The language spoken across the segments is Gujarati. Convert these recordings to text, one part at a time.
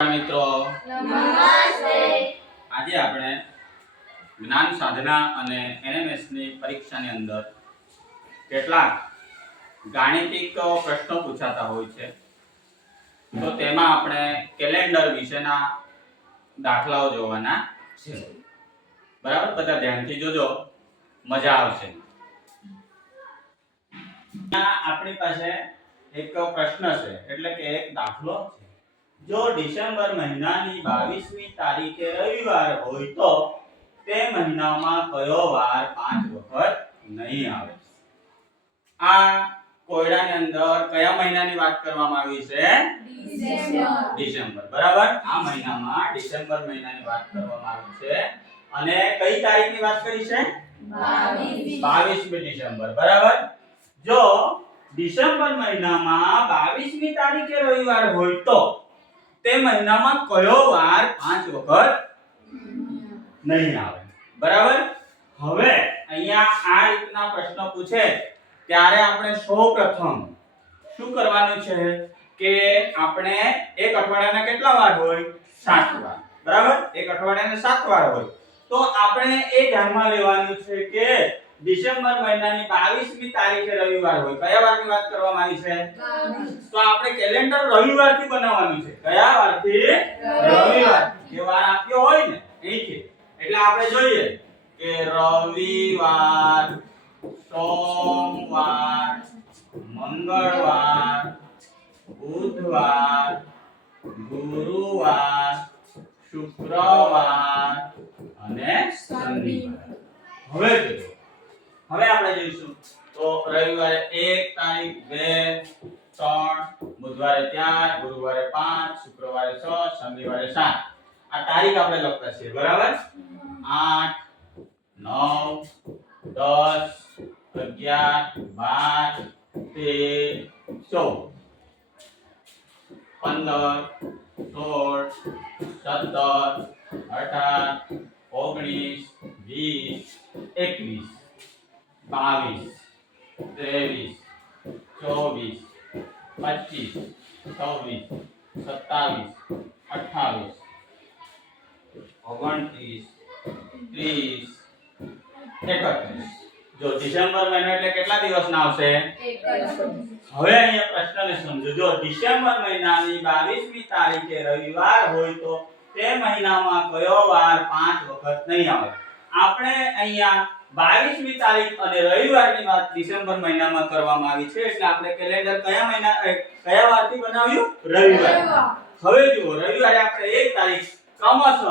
મિત્રો નમસ્તે. આજે આપણે જ્ઞાન સાધના અને એનએમએસ ની પરીક્ષાની અંદર કેટલાક ગાણિતિક પ્રશ્નો પૂછાતા હોય છે. તો તેમાં આપણે કેલેન્ડર વિશેના દાખલાઓ જોવાના છે. બરાબર, બધા ધ્યાનથી જોજો, મજા આવશે. આપણી પાસે એક પ્રશ્ન છે, એટલે કે એક દાખલો છે. જો ડિસેમ્બર મહિનાની 22મી તારીખે રવિવાર હોય તો તે મહિનામાં કયો વાર 5 વખત નહીં આવે? આ કોયડાની અંદર કયા મહિનાની વાત કરવામાં આવી છે? ડિસેમ્બર. બરાબર, આ મહિનામાં ડિસેમ્બર મહિનાની વાત કરવામાં આવી છે. અને કઈ તારીખની વાત કરી છે? 22મી ડિસેમ્બર. બરાબર, જો ડિસેમ્બર મહિનામાં 22મી તારીખે રવિવાર હોય તો તે મહિનામાં કયો વાર 5 વખત નહીં આવે? બરાબર, હવે અહીંયા આ રીતના પ્રશ્ન પૂછે ત્યારે આપણે સૌપ્રથમ શું કરવાનું છે કે આપણે એક અઠવાડિયાના કેટલા વાર હોય? 7 વાર. બરાબર, એક અઠવાડિયાના 7 વાર હોય તો આપણે એ ધ્યાનમાં લેવાનું છે કે ડિસેમ્બર મહિનાની 22મી તારીખે રવિવાર હોય. કયા વારની વાત કરવામાં આવી છે? તો આપણે કેલેન્ડર રવિવારથી બનાવવાનું છે. કયા વારથી? રવિવાર. જે વાર આપ્યો હોય ને અહીંથી, એટલે આપણે જોઈએ કે રવિવાર, સોમવાર, મંગળવાર, બુધવાર, ગુરુવાર, શુક્રવાર અને શનિવાર. હવે આપણે જોઈશું તો રવિવારે 1 તારીખ, 2, 3, બુધવારે 4, ગુરુવારે 5, શુક્રવારે 6, શનિવારે 7. આ તારીખ આપણે લખતા છીએ. બરાબર, 8, 9, 10, 11, 12, 13, 14, 15, 16, 17, 18, 19, 20, 21, 22, 23, 24, 25, 26, 27, 28, 29, 30, 31. જો ડિસેમ્બર મહિનો એટલે કેટલા દિવસના આવશે? હવે અહીંયા પ્રશ્નને સમજો. જો ડિસેમ્બર મહિનાની 22મી તારીખે રવિવાર હોય તો તે મહિનામાં કયો વાર 5 વખત નહીં આવે? આપણે અહીંયા 22મી તારીખ અને રવિવારની વાત ડિસેમ્બર મહિનામાં કરવામાં આવી છે, એટલે આપણે કેલેન્ડર કયા વારથી બનાવ્યું? રવિવાર. હવે જુઓ, રવિવારે આપણે 1 તારીખ ક્રમશઃ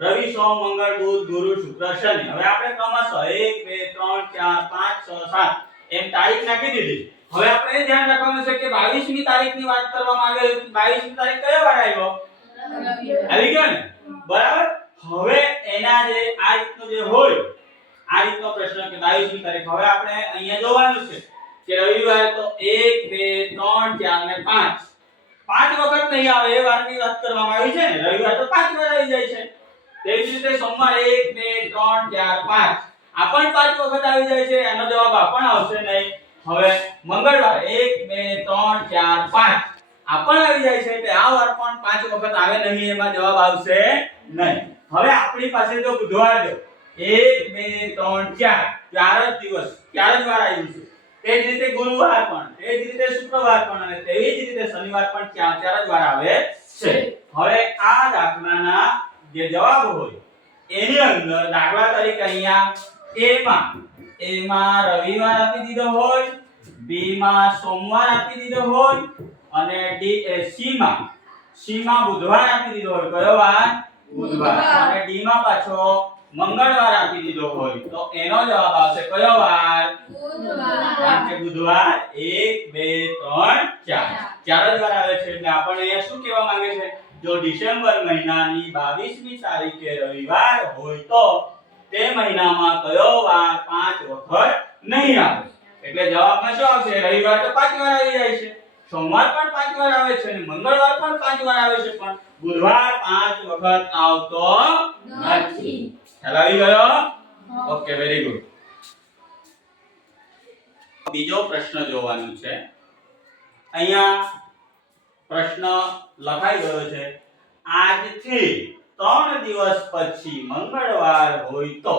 રવિ, સોમ, મંગળ, બુધ, ગુરુ, શુક્ર, શનિ. હવે આપણે ક્રમશઃ 1, 2, 3, 4, 5, 6, 7 એમ તારીખ નાખી દીધી. હવે આપણે એ ધ્યાન રાખવાનું છે કે 22મી તારીખની વાત કરવામાં આવી. 22મી તારીખ કયો વાર આવ્યો? આવી ગયો ને? બરાબર, હવે એના જે આ રીતનો જે હોય, આ રીતનો પ્રશ્ન કે 22મી તારીખ. હવે આપણે અહીંયા જોવાનું છે કે રવિવારે તો 1, 2, 3, 4 અને 5 વખત નહીં આવે એ વારની વાત કરવામાં આવી છે ને. રવિવાર તો 5 વાર આવી જાય છે. તેવી જ રીતે સોમવાર 1, 2, 3, 4, 5 આ પણ 5 વખત આવી જાય છે. એનો જવાબ આ પણ આવશે નહીં. હવે મંગળવાર 1, 2, 3, 4, 5 આ પણ આવી જાય છે, એટલે આ વાર પણ 5 વખત આવે નહીં. એમાં જવાબ આવશે નહીં. હવે આપણી પાસે જો બુધવાર જો 1, 2, 3, 4 ચાર જ દિવસ, ચાર જ વાર આવ્યું છે. તે જ રીતે ગુરુવાર પણ, તે જ રીતે શુક્રવાર પણ અને તેવી જ રીતે શનિવાર પણ ચાર જ વાર આવે છે. હવે આ દાખલાના જે જવાબ હોય એની અંદર દાખલા તરીકે અહીંયા A માં રવિવાર આપી દીધો હોય, B માં સોમવાર આપી દીધો હોય અને C માં બુધવાર આપી દીધો હોય. કયો વાર? બુધવાર. અને D માં પાછો મંગળવાર આપી દીધો હોય તો એનો જવાબ આવશે કયો વાર? બુધવાર. કારણ કે બુધવાર 1, 2, 3, 4 ચાર જ વાર આવે છે. એટલે આપણને અહીંયા શું કહેવા માંગે છે? જો ડિસેમ્બર મહિનાની 22મી તારીખે રવિવાર હોય તો તે મહિનામાં કયો વાર 5 વખત નહીં આવે? એટલે જવાબમાં શું આવશે? રવિવાર તો 5 વાર આવી જાય છે, સોમવાર પણ 5 વાર આવે છે અને મંગળવાર પણ 5 વાર આવે છે, પણ બુધવાર 5 વખત આવતો નથી. ખ્યાલ આવી ગયો? Okay, very good. બીજો પ્રશ્ન જોવાનો છે. અહીંયા પ્રશ્ન લખાઈ ગયો છે આજથી 3 દિવસ પછી મંગળવાર હોય તો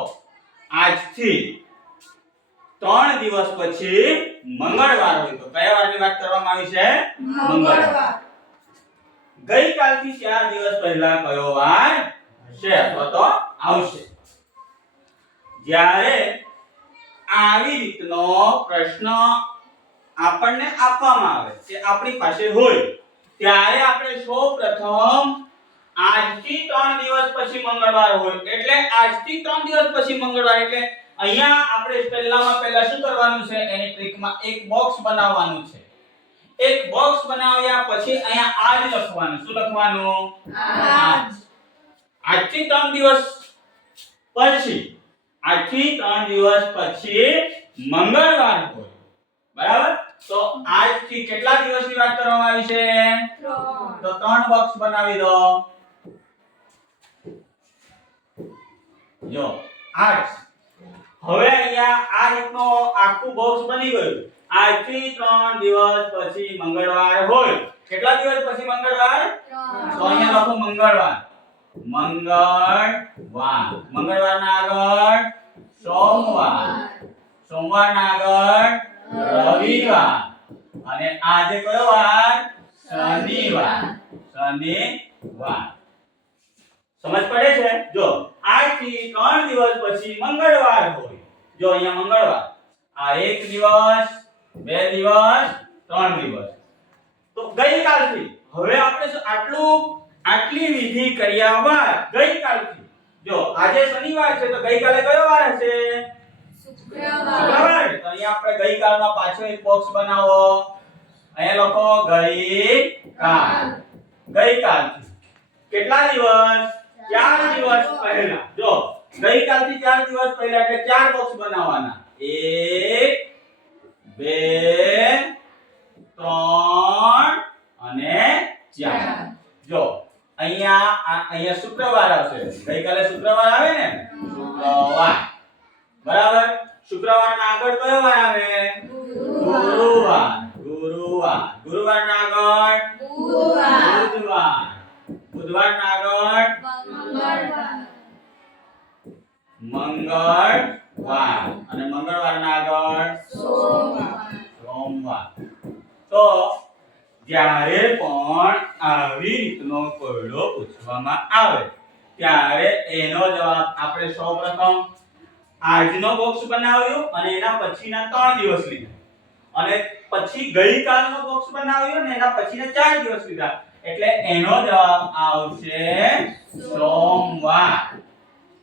આજથી 3 દિવસ પછી મંગળવાર હોય તો કયા વારની વાત કરવામાં આવી છે? મંગળવાર. ગઈકાલથી 4 દિવસ પહેલા કયો વાર હશે અથવા તો આવશે? જ્યારે આવી રીતનો પ્રશ્ન આપણને આપવામાં આવે કે આપણી પાસે હોય ત્યારે આપણે સૌપ્રથમ આજથી 3 દિવસ પછી મંગળવાર હોય એટલે આજથી 3 દિવસ પછી મંગળવાર એટલે અહીંયા આપણે પહેલા શું કરવાનું છે? એની ટ્રીકમાં એક બોક્સ બનાવવાનું છે. એક બોક્સ બનાવ્યા પછી અહીંયા આજ લખવાનું. શું લખવાનું? આજ. આજથી 3 દિવસ પછી મંગળવાર હોય. બરાબર? તો આજથી કેટલા દિવસની વાત કરવામાં આવી છે? 3. તો 3 બોક્સ બનાવી દો. જો આજ. હવે અહીંયા આ રીતનો આખું બોક્સ બની ગયું. આજથી 3 દિવસ પછી મંગળવાર હોય. કેટલા દિવસ પછી મંગળવાર? 3. તો અહીંયા લખો મંગળવાર. મંગળવારના આગળ સોમવાર. સોમવારના આગળ રવિવાર. અને આજે કયો વાર? શનિવાર. સમજ પડે છે? જો આજથી 3 દિવસ પછી મંગળવાર હોય. જો અહીંયા મંગળવાર. આ 1 દિવસ, 2 દિવસ, 3 દિવસ. તો ગઈકાલથી હવે આપણે આટલી વિધિ કર્યા બાદ ગઈકાલથી જો આજે શનિવાર છે તો ગઈકાલે કયો વાર હશે? શુક્રવાર. તો અહીંયા આપણે ગઈકાલમાં પાછો એક બોક્સ બનાવો. અહીંયા લખો ગઈકાલ. ગઈકાલથી કેટલા દિવસ? 4 દિવસ પહેલા. જો ગઈકાલથી 4 દિવસ પહેલા એટલે 4 બોક્સ બનાવવાના. 1 2 3 અને 4. જો અહીંયા શુક્રવાર આવશે. ગઈકાલે શુક્રવાર આવે ને? શુક્રવાર. બરાબર? શુક્રવારના આગળ કયો વાર આવે? ગુરુવાર. ગુરુવારના આગળ બુધવાર. બુધવારના આગળ મંગળવાર. અને મંગળવારના આગળ સોમવાર. તો જ્યારે પણ આવી રીતનો કોયડો પૂછવામાં આવે ત્યારે એનો જવાબ આપણે સૌપ્રથમ આજનો બોક્સ બનાવ્યો અને એના પછીના 3 દિવસ લીધા અને પછી ગઈકાલનો બોક્સ બનાવ્યો અને એના પછીના 4 દિવસ લીધા એટલે એનો જવાબ આવશે સોમવાર.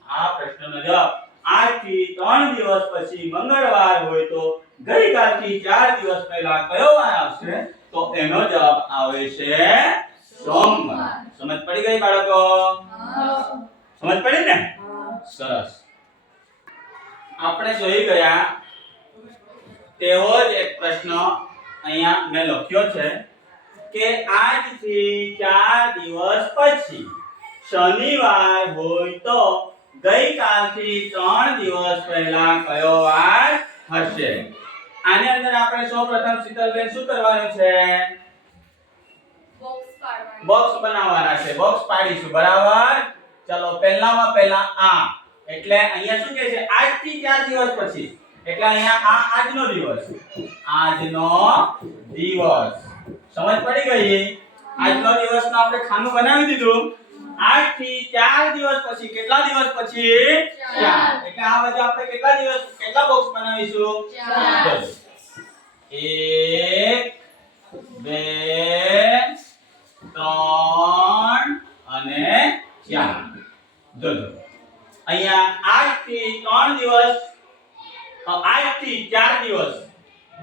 આ પ્રશ્નનો જવાબ આજથી 3 દિવસ પછી મંગળવાર હોય તો ગઈકાલથી 4 દિવસ પહેલા કયો વાર આવશે? તો એનો જવાબ આવે છે સોમવાર. સમજ પડી ગઈ બાળકો? સમજ પડી ને? સરસ. આપણે જોઈ ગયા તેવો જ એક પ્રશ્ન અહીંયા મેં લખ્યો છે કે આજથી 4 દિવસ પછી શનિવાર હોય તો ગઈકાલથી 3 દિવસ પહેલા કયો વાર હશે? આની અંદર આપણે સૌપ્રથમ શીતલબેન શું કરવાનું છે? બોક્સ બનાવવાના છે. બોક્સ પાડીશું. બરાબર? ચલો પહેલામાં પહેલા આ એટલે અહીંયા શું કહે છે? આજથી 4 દિવસ પછી એટલે અહીંયા આ આજનો દિવસ. સમજ પડી ગઈ? આજનો દિવસનો આપણે ખાનું બનાવી દીધું. આજથી 4 દિવસ પછી કેટલા દિવસ પછી? 4. એટલે આ બાજુ આપણે કેટલા બોક્સ બનાવીશું? 4. 1 2 3 અને 4. જોજો અહીંયા આજથી 3 દિવસ આજથી 4 દિવસ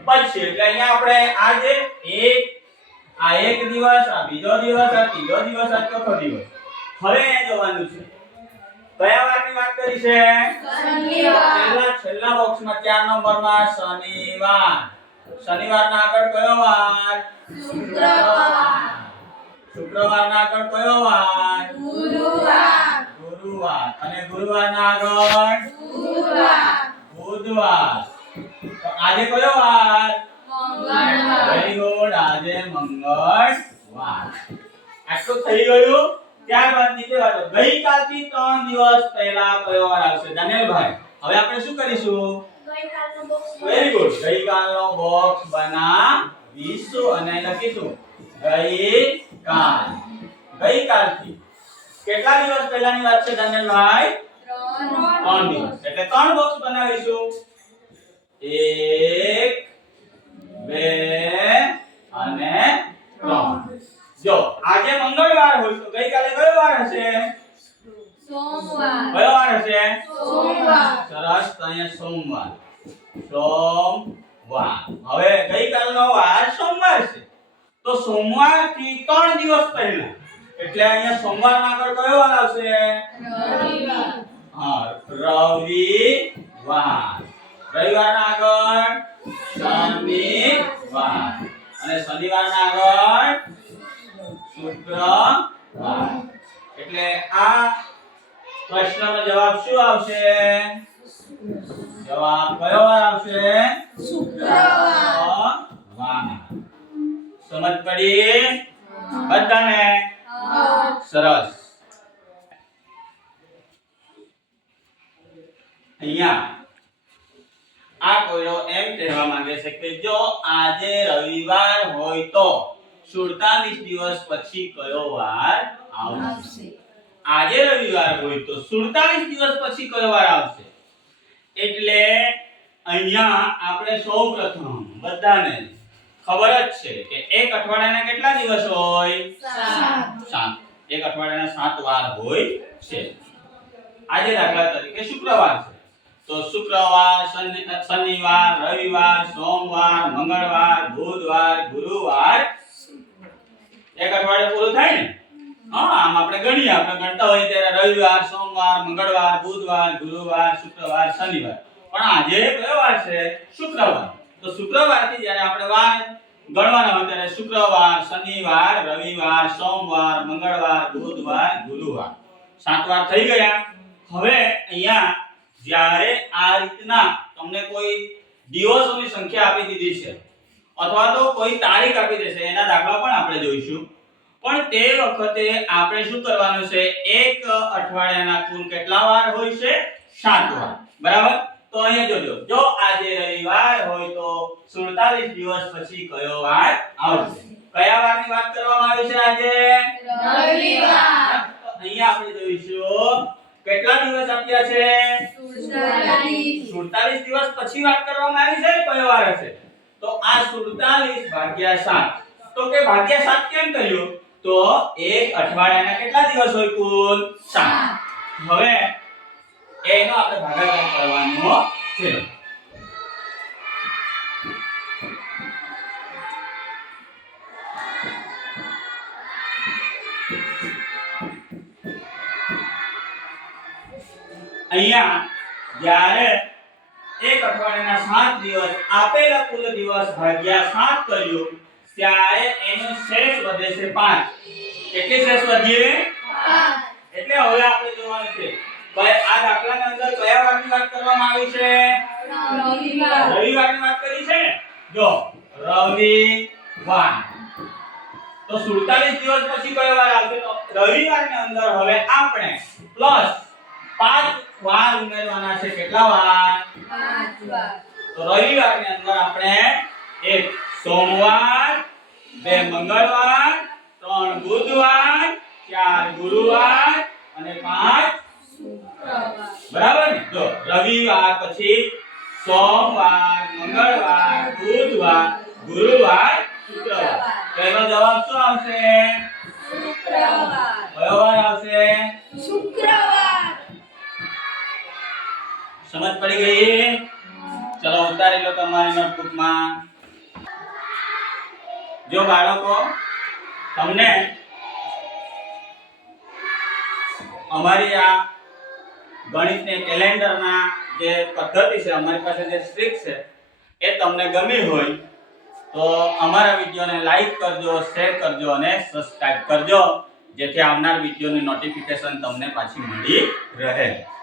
પછી એટલે અહીંયા આપણે આજે આ એક દિવસ, આ બીજો દિવસ, આ ત્રીજો દિવસ, આ ચોથો દિવસ. હવે એ જોવાનું છે કયા વારની વાત કરી છે? શનિવાર. છેલ્લા બોક્સમાં 4 નંબરમાં શનિવાર. શનિવારના આગળ કયો વાર? શુક્રવાર. શુક્રવારના આગળ કયો વાર? ગુરુવાર. અને ગુરુવારના આગળ બુધવાર. તો આજે કયો વાર? મંગળવાર. Very good. આજે મંગળવાર. આટલું થઈ ગયું? ત્યારબાદ નીચે વાંચો ગઈકાલથી 3 દિવસ પહેલા કયો વાર આવશે દાનિયેલભાઈ હવે આપણે શું કરીશું વેરી ગુડ ગઈકાલનો બોક્સ બનાવીશું અને લખીશું ગઈકાલથી કેટલા દિવસ પહેલાની વાત છે દાનિયેલભાઈ 3 દિવસ એટલે 3 બોક્સ બનાવીશું 1 2 અને 3 જો આજે મંગળવાર હોય તો ગઈકાલે કયો વાર હશે સોમવાર કયો વાર હશે સોમવાર સરસ તો અહીંયા સોમવાર હવે ગઈકાલનો વાર સોમવાર છે તો સોમવાર થી 3 દિવસ પહેલા એટલે અહીંયા સોમવાર ના આગળ કયો વાર આવશે રવિવાર હા રવિવાર રવિવાર ના આગળ શનિવાર અને શનિવાર ના આગળ શુક્રવાર એટલે આ પ્રશ્નનો જવાબ શું આવશે જવાબ કયો વાર આવશે શુક્રવાર સમજ પડી બધાને સરસ અહીંયા આ કોઈનો એમ કહેવા માંગે છે કે જો આજે રવિવાર હોય તો 47 દિવસ પછી કયો વાર આવશે આજે રવિવાર હોય તો 47 દિવસ પછી કયો વાર આવશે એટલે અહીંયા આપણે સૌપ્રથમ બધાને ખબર જ છે કે એક અઠવાડિયાના કેટલા દિવસ હોય 7 એક અઠવાડિયાના 7 વાર હોય છે આજે દાખલા તરીકે શુક્રવાર છે તો શુક્રવાર શનિવાર રવિવાર સોમવાર મંગળવાર બુધવાર ગુરુવાર એક અઠવાડિયું પૂરું થાય ને આમ આપણે ગણીએ આપણે ગણતા હોય ત્યારે રવિવાર સોમવાર મંગળવાર બુધવાર ગુરુવાર શુક્રવાર શનિવાર પણ આજે કયો વાર છે શુક્રવાર તો શુક્રવારથી જ્યારે આપણે વાર ગણવાના હોય ત્યારે શુક્રવાર શનિવાર રવિવાર સોમવાર મંગળવાર બુધવાર ગુરુવાર 7 વાર થઈ ગયા હવે અહીંયા જ્યારે આ રીતના તમને કોઈ દિવસોની સંખ્યા આપી દીધી છે અથવા તો કોઈ તારીખ આપી દેશે એના દાખલા પણ આપણે જોઈશું પણ તે વખતે આપણે શું કરવાનું છે એક અઠવાડિયાના કુલ કેટલા વાર હોય છે 7 વાર બરાબર તો અહીંયા જોજો જો આજે રવિવાર હોય તો 47 દિવસ પછી કયો વાર આવશે કયા વારની વાત કરવામાં આવી છે આજે રવિવાર તો અહીંયા આપણે જોઈશું કેટલા દિવસ આપ્યા છે 47 દિવસ પછી વાત કરવામાં આવી છે કયો વાર હશે તો આ 47 ભાગ્યા 7 તો કે ભાગ્યા 7 કેમ કર્યું તો એક અઠવાડિયાના કેટલા દિવસ હોય કુલ 7 હવે એનો આપણે ભાગાકાર કરવાનો છે અહીંયા જ્યારે એક અઠવાડિયાના 7 દિવસ આપેલા કુલ દિવસ ભાગ્યા 7 કર્યું ત્યારે એનો શેષ વધે છે 5 કેટલી શેષ વધીએ 5 એટલે હવે આપણે જોવાનું છે ભાઈ આ દાખલાની અંદર કયા વારની વાત કરવામાં આવી છે રવિવારની વાત કરી છે જો રવિવાર તો 47 દિવસ પછી કયો વાર આવશે તો રવિવારની અંદર હવે આપણે પ્લસ 5 વાર ઉમેરવાના છે કેટલા વાર 5 વાર તો રવિવારની અંદર આપણે એક સોમવાર 2 મંગળવાર 3 બુધવાર 4 ગુરુવાર અને 5 બરાબર ને તો રવિવાર પછી સોમવાર મંગળવાર બુધવાર ગુરુવાર શુક્રવાર તેનો જવાબ શું આવશે શુક્રવાર કયો વાર આવશે શુક્રવાર સમજ પડી ગઈ ચલો ઉતારી લો તમારી નોટબુકમાં જો બાળકો તમને અમારી આ ગણિતને કેલેન્ડરના જે પદ્ધતિ છે અમારી પાસે જે સ્ટ્રીક છે એ તમને ગમી હોય તો અમારા વિડિયોને લાઈક કરજો શેર કરજો અને સબસ્ક્રાઇબ કરજો જેથી આવનાર વિડિયોની નોટિફિકેશન તમને પાછી મળી રહે